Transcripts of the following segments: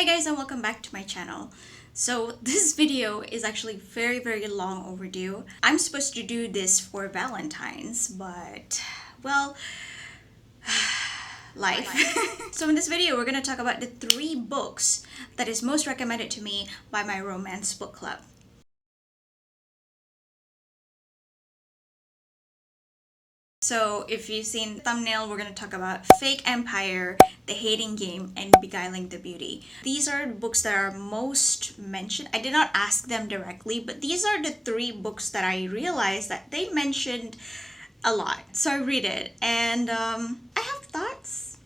Hi guys, and welcome back to my channel. So this video is actually very long overdue. I'm supposed to do this for Valentine's, but well, life. So in this video we're going to talk about the 3 books that is most recommended to me by my romance book club. So if you've seen the thumbnail, we're going to talk about Fake Empire, The Hating Game, and Beguiling the Beauty. These are the books that are most mentioned. I did not ask them directly, but these are the 3 books that I realized that they mentioned a lot. So I read it, and I have thoughts.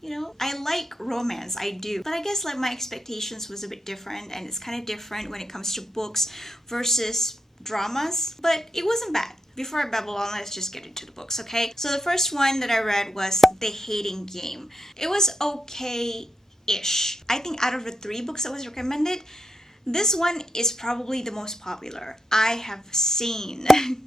You know, I like romance, I do. But I guess like my expectations was a bit different, and it's kind of different when it comes to books versus dramas. But it wasn't bad. Before I babble on, let's just get into the books, okay? So the first one that I read was The Hating Game. It was okay-ish. I think out of the 3 books that was recommended, this one is probably the most popular. I have seen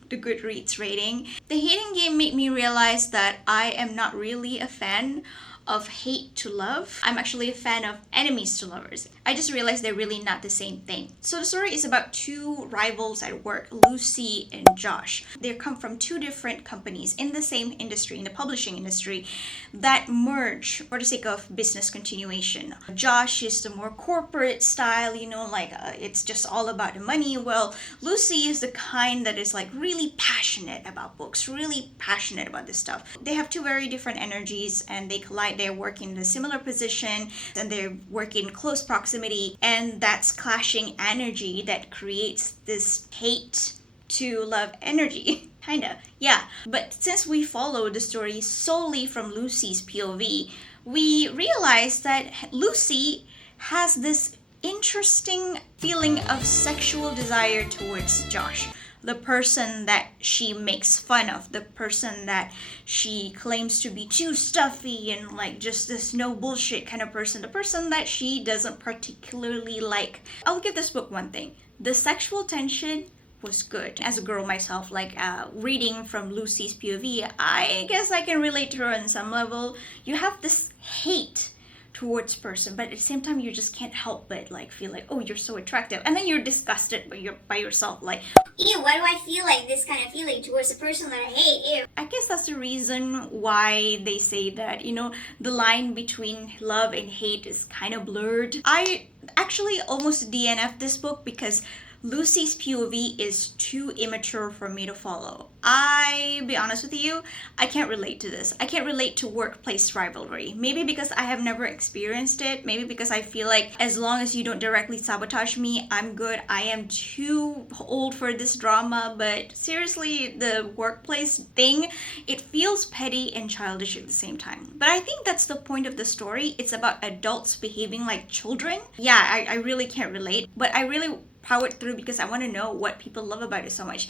the Goodreads rating. The Hating Game made me realize that I am not really a fan of hate to love. I'm actually a fan of enemies to lovers. I just realized they're really not the same thing. So the story is about 2 rivals at work, Lucy and Josh. They come from 2 different companies in the same industry, in the publishing industry, that merge for the sake of business continuation. Josh is the more corporate style, you know, like it's just all about the money. Well, Lucy is the kind that is like really passionate about books, really passionate about this stuff. They have 2 very different energies and they collide. They're working in a similar position and they're working in close proximity, and that's clashing energy that creates this hate to love energy. Kinda, yeah. But since we follow the story solely from Lucy's POV, we realize that Lucy has this interesting feeling of sexual desire towards Josh. The person that she makes fun of, the person that she claims to be too stuffy and like just this no bullshit kind of person, the person that she doesn't particularly like. I'll give this book one thing. The sexual tension was good. As a girl myself, like reading from Lucy's POV, I guess I can relate to her on some level. You have this hate towards person, but at the same time you just can't help but like feel like, oh, you're so attractive, and then you're disgusted by yourself, like, ew, why do I feel like this kind of feeling towards a person that I hate? Ew. I guess that's the reason why they say that, you know, the line between love and hate is kind of blurred. I actually almost DNF'd this book because Lucy's POV is too immature for me to follow. I'll be honest with you, I can't relate to this. I can't relate to workplace rivalry. Maybe because I have never experienced it. Maybe because I feel like as long as you don't directly sabotage me, I'm good. I am too old for this drama. But seriously, the workplace thing, it feels petty and childish at the same time. But I think that's the point of the story. It's about adults behaving like children. Yeah, I really can't relate. But I really powered through because I want to know what people love about it so much.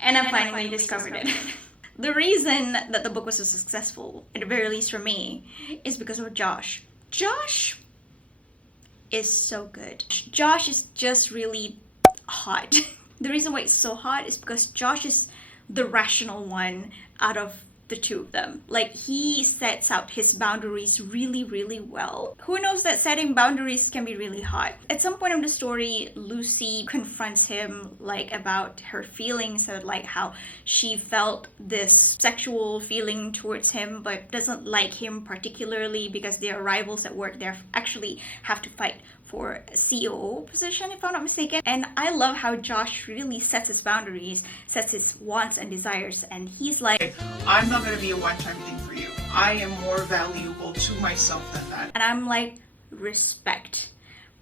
And I finally discovered it. The reason that the book was so successful, at the very least for me, is because of Josh. Josh is so good. Josh is just really hot. The reason why it's so hot is because Josh is the rational one out of the 2 of them. Like, he sets out his boundaries really well. Who knows that setting boundaries can be really hot. At some point of the story, Lucy confronts him like about her feelings, and like how she felt this sexual feeling towards him but doesn't like him particularly because they are rivals at work. They actually have to fight for a COO position, if I'm not mistaken. And I love how Josh really sets his boundaries, sets his wants and desires, and he's like, I'm not going to be a one-time thing for you. I am more valuable to myself than that. And I'm like, respect.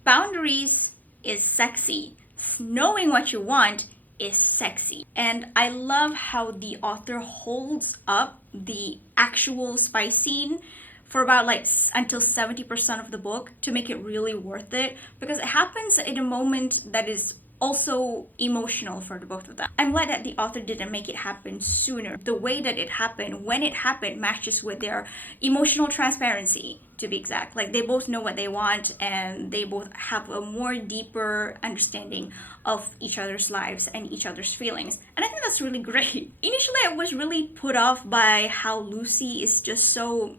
Boundaries is sexy. Knowing what you want is sexy. And I love how the author holds up the actual spy scene for about like until 70% of the book to make it really worth it, because it happens in a moment that is also emotional for the both of them. I'm glad that the author didn't make it happen sooner. The way that it happened, when it happened, matches with their emotional transparency, to be exact. Like, they both know what they want and they both have a more deeper understanding of each other's lives and each other's feelings. And I think that's really great. Initially, I was really put off by how Lucy is just so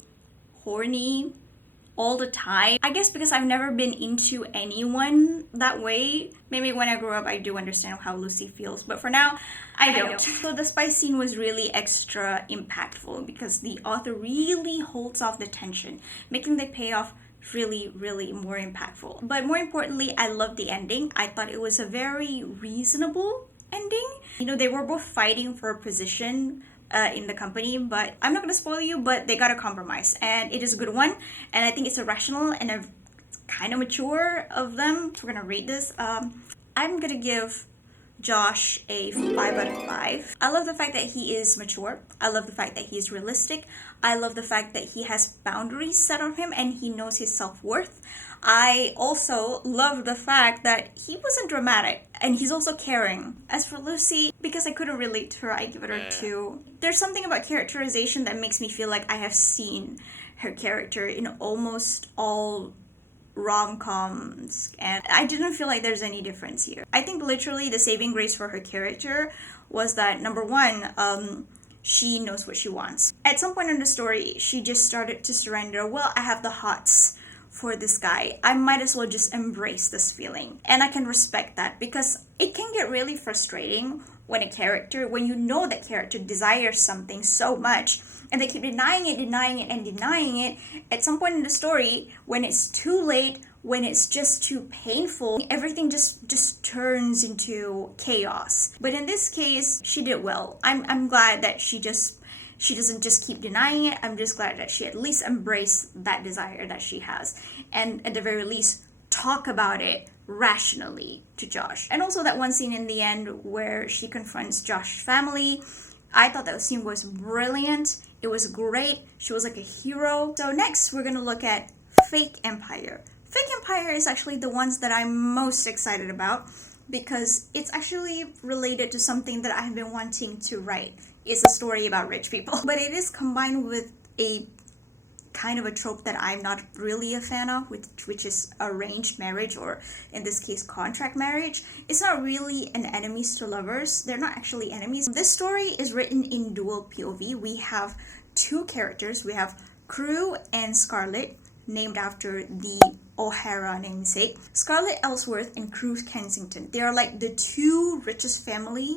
horny all the time. I guess because I've never been into anyone that way. Maybe when I grow up, I do understand how Lucy feels, but for now, I don't. So the spice scene was really extra impactful because the author really holds off the tension, making the payoff really, really more impactful. But more importantly, I loved the ending. I thought it was a very reasonable ending. You know, they were both fighting for a position in the company, but I'm not going to spoil you, but they got a compromise, and it is a good one, and I think it's a rational and a kind of mature of them. We're going to rate this. I'm going to give Josh a 5 out of 5. I love the fact that he is mature. I love the fact that he's realistic. I love the fact that he has boundaries set on him and he knows his self-worth. I also love the fact that he wasn't dramatic and he's also caring. As for Lucy, because I couldn't relate to her, I give it a 2. There's something about characterization that makes me feel like I have seen her character in almost all rom-coms, and I didn't feel like there's any difference here. I think literally the saving grace for her character was that, number one, she knows what she wants. At some point in the story, she just started to surrender. Well, I have the hots for this guy. I might as well just embrace this feeling. And I can respect that because it can get really frustrating when you know that character desires something so much and they keep denying it. At some point in the story, when it's too late, when it's just too painful, everything just turns into chaos. But in this case, she did well. I'm glad that she doesn't just keep denying it. I'm just glad that she at least embraced that desire that she has. And at the very least, talk about it rationally to Josh. And also that one scene in the end where she confronts Josh's family. I thought that scene was brilliant. It was great. She was like a hero. So next, we're going to look at Fake Empire. Fake Empire is actually the ones that I'm most excited about because it's actually related to something that I've been wanting to write. It's a story about rich people, but it is combined with a kind of a trope that I'm not really a fan of, which is arranged marriage, or in this case, contract marriage. It's not really an enemies to lovers. They're not actually enemies. This story is written in dual POV. We have two characters. We have Crew and Scarlett, named after the O'Hara namesake. Scarlett Ellsworth and Crew Kensington. They are like the two richest family.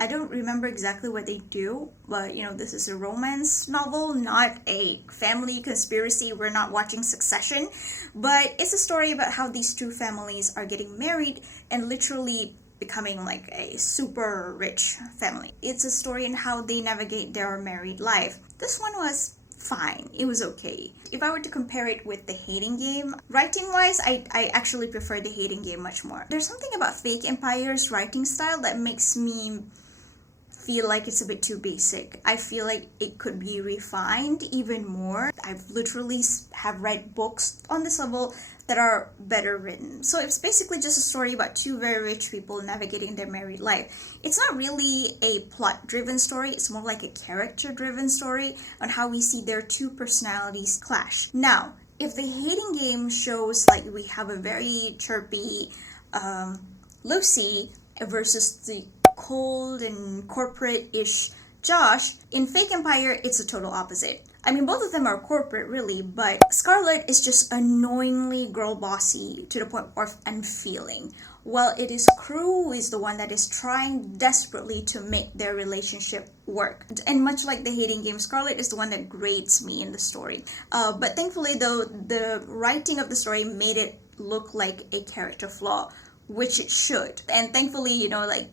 I don't remember exactly what they do, but this is a romance novel, not a family conspiracy. We're not watching Succession, but it's a story about how these two families are getting married and literally becoming like a super rich family. It's a story in how they navigate their married life. This one was fine. It was okay. If I were to compare it with The Hating Game, writing-wise, I actually prefer The Hating Game much more. There's something about Fake Empire's writing style that makes me feel like it's a bit too basic. I feel like it could be refined even more. I've literally have read books on this level that are better written. So it's basically just a story about two very rich people navigating their married life. It's not really a plot-driven story. It's more like a character-driven story on how we see their two personalities clash. Now, if The Hating Game shows like we have a very chirpy Lucy versus the cold and corporate-ish Josh, in Fake Empire, it's a total opposite. I mean, both of them are corporate, really, but Scarlett is just annoyingly girl bossy to the point of unfeeling, while it is Crew who is the one that is trying desperately to make their relationship work. And much like The Hating Game, Scarlett is the one that grates me in the story. But thankfully, though, the writing of the story made it look like a character flaw, which it should. And thankfully,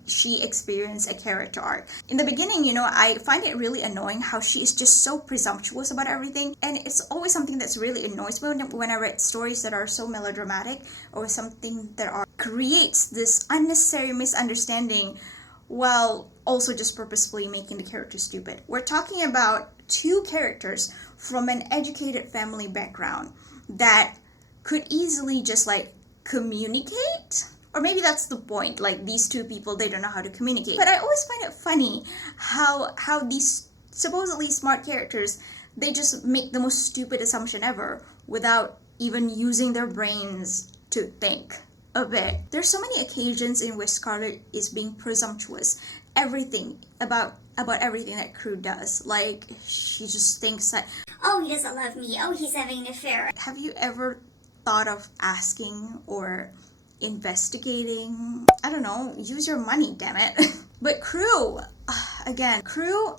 she experienced a character arc. In the beginning, I find it really annoying how she is just so presumptuous about everything. And it's always something that's really annoys me when I read stories that are so melodramatic or something that creates this unnecessary misunderstanding while also just purposefully making the character stupid. We're talking about two characters from an educated family background that could easily just communicate. Or maybe that's the point, these two people, they don't know how to communicate. But I always find it funny how these supposedly smart characters, they just make the most stupid assumption ever without even using their brains to think a bit. There's so many occasions in which Scarlett is being presumptuous. Everything about about everything that Crew does. Like, she just thinks that, oh, he doesn't love me, oh, he's having an affair. have you ever thought of asking or investigating? I don't know, use your money, damn it. But Crew, again, Crew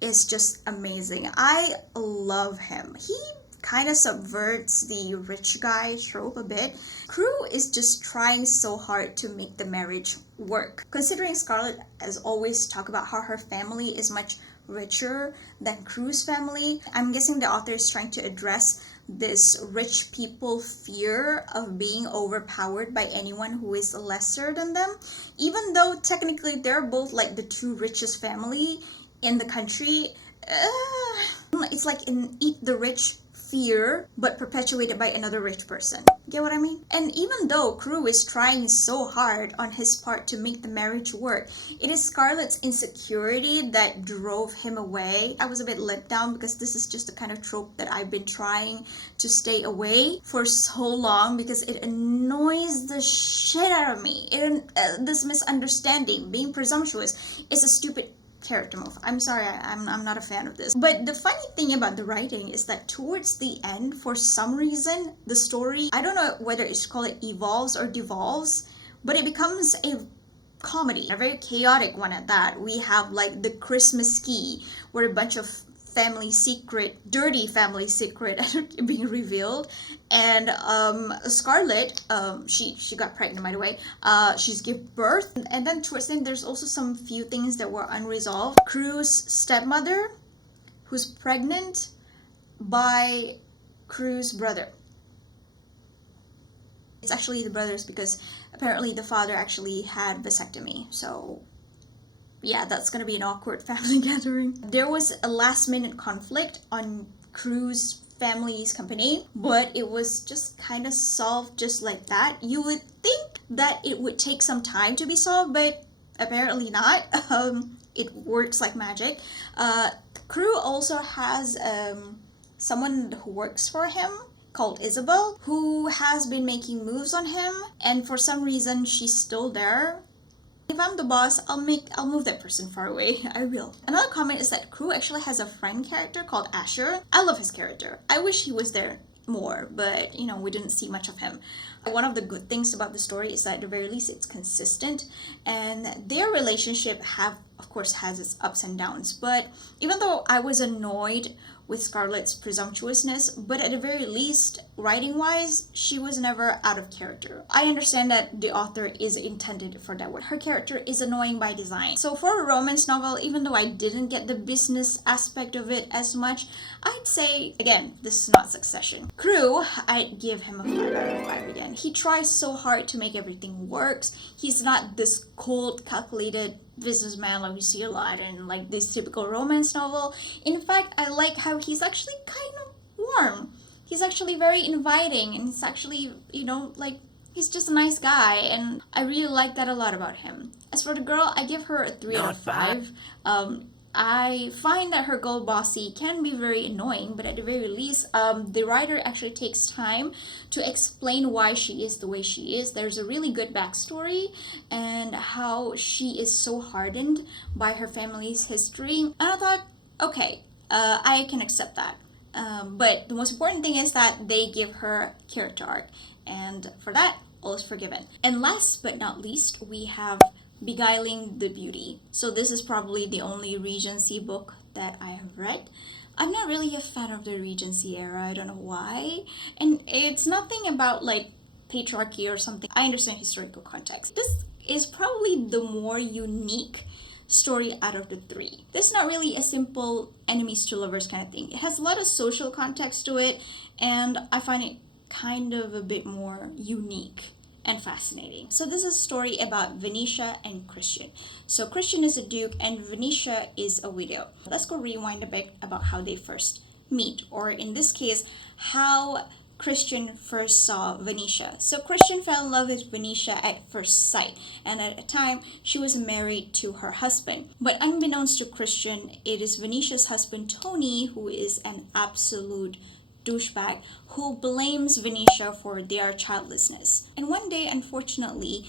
is just amazing. I love him. He kind of subverts the rich guy trope a bit. Crew is just trying so hard to make the marriage work. Considering Scarlett has always talked about how her family is much richer than Crew's family, I'm guessing the author is trying to address this rich people fear of being overpowered by anyone who is lesser than them. Even though technically they're both like the two richest family in the country, it's like an eat the rich fear, but perpetuated by another rich person. Get what I mean? And even though Crew is trying so hard on his part to make the marriage work, it is Scarlett's insecurity that drove him away. I was a bit let down because this is just the kind of trope that I've been trying to stay away for so long because it annoys the shit out of me. This misunderstanding, being presumptuous, is a stupid character move. I'm sorry, I'm not a fan of this. But the funny thing about the writing is that towards the end, for some reason, the story, I don't know whether it's called it evolves or devolves, but it becomes a comedy, a very chaotic one at that. We have like the Christmas ski, where a bunch of dirty family secret being revealed, and Scarlett, she got pregnant, by the way. She's give birth, and then towards the end there's also some few things that were unresolved. Crew's stepmother, who's pregnant by Crew's brother. It's actually the brothers because apparently the father actually had vasectomy, so yeah, that's gonna be an awkward family gathering. There was a last minute conflict on Crew's family's company, but it was just kind of solved just like that. You would think that it would take some time to be solved, but apparently not. It works like magic. Crew also has someone who works for him called Isabel, who has been making moves on him, and for some reason she's still there. If I'm the boss, I'll move that person far away. I will. Another comment is that Crew actually has a friend character called Asher. I love his character. I wish he was there more, but you know, we didn't see much of him. One of the good things about the story is that at the very least it's consistent, and their relationship of course has its ups and downs. But even though I was annoyed with Scarlett's presumptuousness, but at the very least, writing-wise, she was never out of character. I understand that the author is intended for that way. Her character is annoying by design. So for a romance novel, even though I didn't get the business aspect of it as much, I'd say, again, this is not Succession. Crew, I'd give him a 5 out of 5 again. He tries so hard to make everything work. He's not this cold, calculated businessman like we see a lot in like this typical romance novel. In fact, I like how he's actually kind of warm. He's actually very inviting, and he's actually, you know, like, he's just a nice guy, and I really like that a lot about him. As for the girl, I give her a 3 out of 5. I find that her girl bossy can be very annoying, but at the very least, the writer actually takes time to explain why she is the way she is. There's a really good backstory and how she is so hardened by her family's history. And I thought, okay, I can accept that. But the most important thing is that they give her character arc, and for that, all is forgiven. And last but not least, we have Beguiling the Beauty. So this is probably the only Regency book that I have read. I'm not really a fan of the Regency era. I don't know why. And it's nothing about like patriarchy or something. I understand historical context. This is probably the more unique story out of the 3. This is not really a simple enemies to lovers kind of thing. It has a lot of social context to it, and I find it kind of a bit more unique and fascinating. So this is a story about Venetia and Christian. So Christian is a duke and Venetia is a widow. Let's go rewind a bit about how they first meet, or in this case, how Christian first saw Venetia. So Christian fell in love with Venetia at first sight, and at the time she was married to her husband. But unbeknownst to Christian, it is Venetia's husband Tony who is an absolute douchebag who blames Venetia for their childlessness. And one day, unfortunately,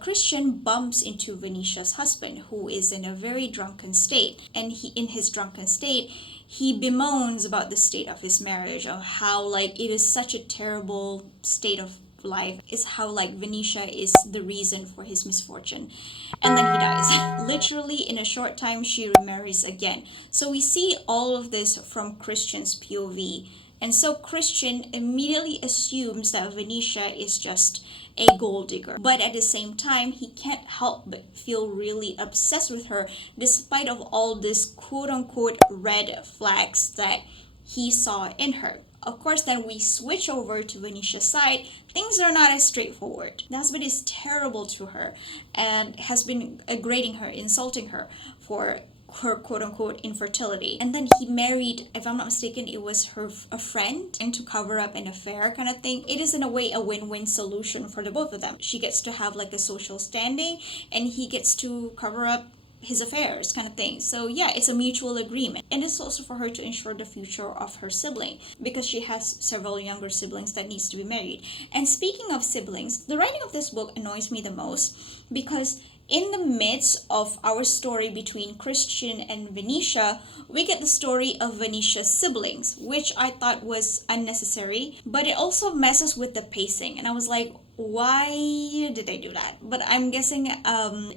Christian bumps into Venetia's husband, who is in a very drunken state. And in his drunken state, he bemoans about the state of his marriage, of how like it is such a terrible state of life, is how like Venetia is the reason for his misfortune. And then he dies. Literally in a short time she remarries again. So we see all of this from Christian's POV. And so Christian immediately assumes that Venetia is just a gold digger. But at the same time, he can't help but feel really obsessed with her, despite of all this quote-unquote red flags that he saw in her. Of course, then we switch over to Venetia's side. Things are not as straightforward. The husband is terrible to her and has been degrading her, insulting her for her quote-unquote infertility. And then he married, if I'm not mistaken, it was a friend, and to cover up an affair kind of thing. It is in a way a win-win solution for the both of them. She gets to have like a social standing, and he gets to cover up his affairs kind of thing. So yeah, it's a mutual agreement. And it's also for her to ensure the future of her sibling, because she has several younger siblings that needs to be married. And speaking of siblings, the writing of this book annoys me the most, because in the midst of our story between Christian and Venetia, we get the story of Venetia's siblings, which I thought was unnecessary, but it also messes with the pacing. And I was like, why did they do that? But I'm guessing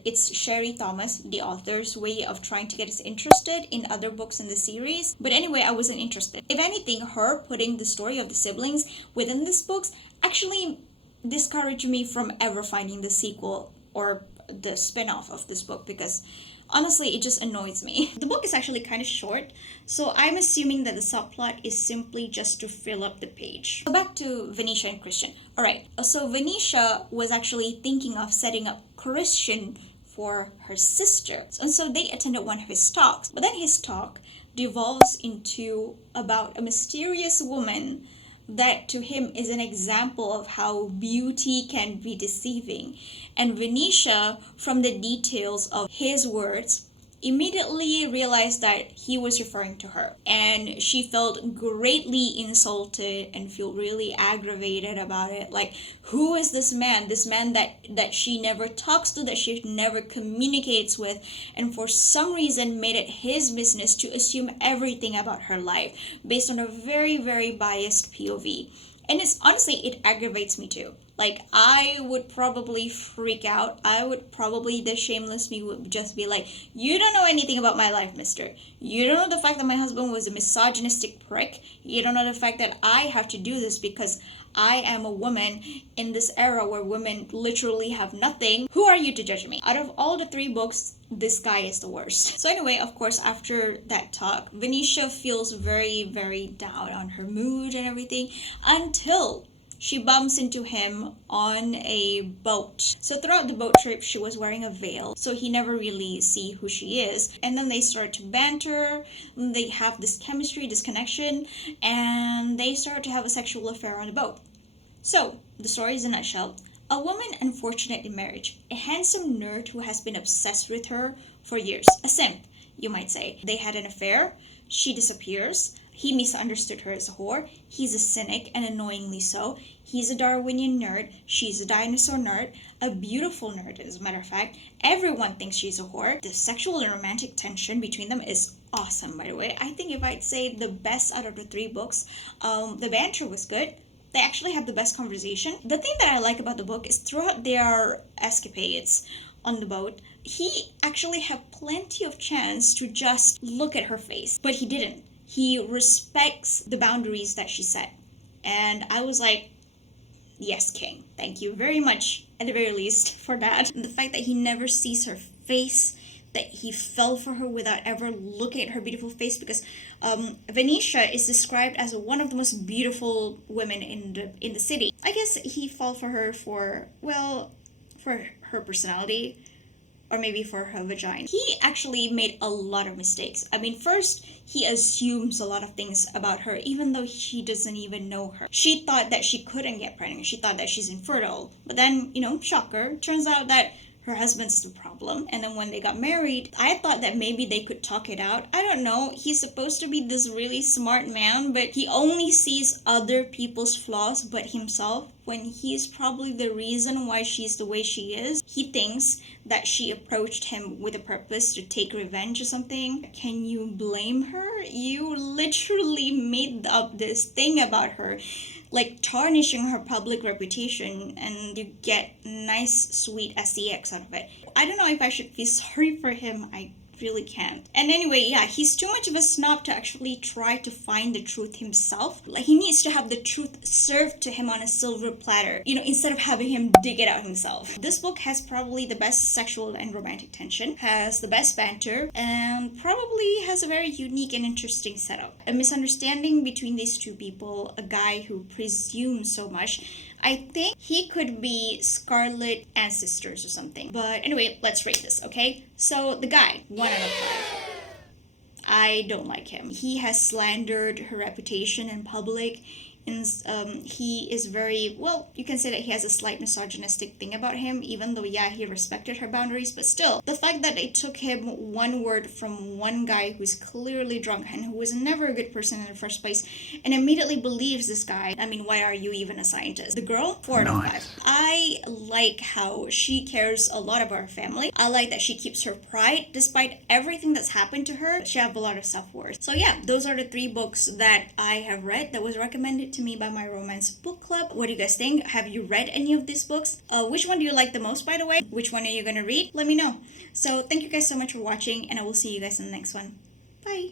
it's Sherry Thomas, the author's way of trying to get us interested in other books in the series. But anyway, I wasn't interested. If anything, her putting the story of the siblings within these books actually discouraged me from ever finding the sequel or the spin-off of this book, because honestly it just annoys me. The book is actually kind of short, so I'm assuming that the subplot is simply just to fill up the page. So back to Venetia and Christian. Alright, so Venetia was actually thinking of setting up Christian for her sister, and so they attended one of his talks. But then his talk devolves into about a mysterious woman that to him is an example of how beauty can be deceiving. And Venetia, from the details of his words, immediately realized that he was referring to her. And she felt greatly insulted and feel really aggravated about it. Like, who is this man? This man that she never talks to, that she never communicates with, and for some reason made it his business to assume everything about her life based on a very, very biased POV. And it's honestly, it aggravates me too. Like, I would probably freak out. The shameless me would just be like, you don't know anything about my life, mister. You don't know the fact that my husband was a misogynistic prick. You don't know the fact that I have to do this because I am a woman in this era where women literally have nothing. Who are you to judge me? Out of all the 3 books, this guy is the worst. So anyway, of course, after that talk, Venetia feels very, very down on her mood and everything, until she bumps into him on a boat. So throughout the boat trip, she was wearing a veil, so he never really see who she is. And then they start to banter, they have this chemistry, this connection, and they start to have a sexual affair on the boat. So, the story is in a nutshell. A woman unfortunate in marriage, a handsome nerd who has been obsessed with her for years. A simp, you might say. They had an affair, she disappears, he misunderstood her as a whore, he's a cynic and annoyingly so, he's a Darwinian nerd, she's a dinosaur nerd, a beautiful nerd as a matter of fact, everyone thinks she's a whore. The sexual and romantic tension between them is awesome, by the way. I think if I'd say the best out of the 3 books, the banter was good. They actually have the best conversation. The thing that I like about the book is throughout their escapades on the boat, he actually had plenty of chance to just look at her face, but he didn't. He respects the boundaries that she set. And I was like, yes, King. Thank you very much, at the very least, for that. And the fact that he never sees her face, that he fell for her without ever looking at her beautiful face, because Venetia is described as one of the most beautiful women in the city. I guess he fell for her for her personality, or maybe for her vagina. He actually made a lot of mistakes. I mean, first, he assumes a lot of things about her, even though he doesn't even know her. She thought that she couldn't get pregnant. She thought that she's infertile. But then, shocker, turns out that her husband's the problem. And then when they got married, I thought that maybe they could talk it out. I don't know. He's supposed to be this really smart man, but he only sees other people's flaws but himself. when he's probably the reason why she's the way she is. He thinks that she approached him with a purpose to take revenge or something. Can you blame her? You literally made up this thing about her, like tarnishing her public reputation, and you get nice sweet sex out of it. I don't know if I should feel sorry for him. I really can't. And anyway, yeah, he's too much of a snob to actually try to find the truth himself. Like, he needs to have the truth served to him on a silver platter, instead of having him dig it out himself. This book has probably the best sexual and romantic tension, has the best banter, and probably has a very unique and interesting setup. A misunderstanding between these two people, a guy who presumes so much. I think he could be Scarlet ancestors or something. But anyway, let's rate this, okay? So, the guy, 1 out of 5. I don't like him. He has slandered her reputation in public. And he is very, well, you can say that he has a slight misogynistic thing about him, even though, yeah, he respected her boundaries. But still, the fact that it took him one word from one guy who's clearly drunk and who was never a good person in the first place, and immediately believes this guy. I mean, why are you even a scientist? The girl, 4 out of 5. I like how she cares a lot about her family. I like that she keeps her pride despite everything that's happened to her. She have a lot of self-worth. So yeah, those are the 3 books that I have read that was recommended to me by my romance book club. What do you guys think? Have you read any of these books? Which one do you like the most, by the way? Which one are you gonna read? Let me know. So thank you guys so much for watching, and I will see you guys in the next one. Bye!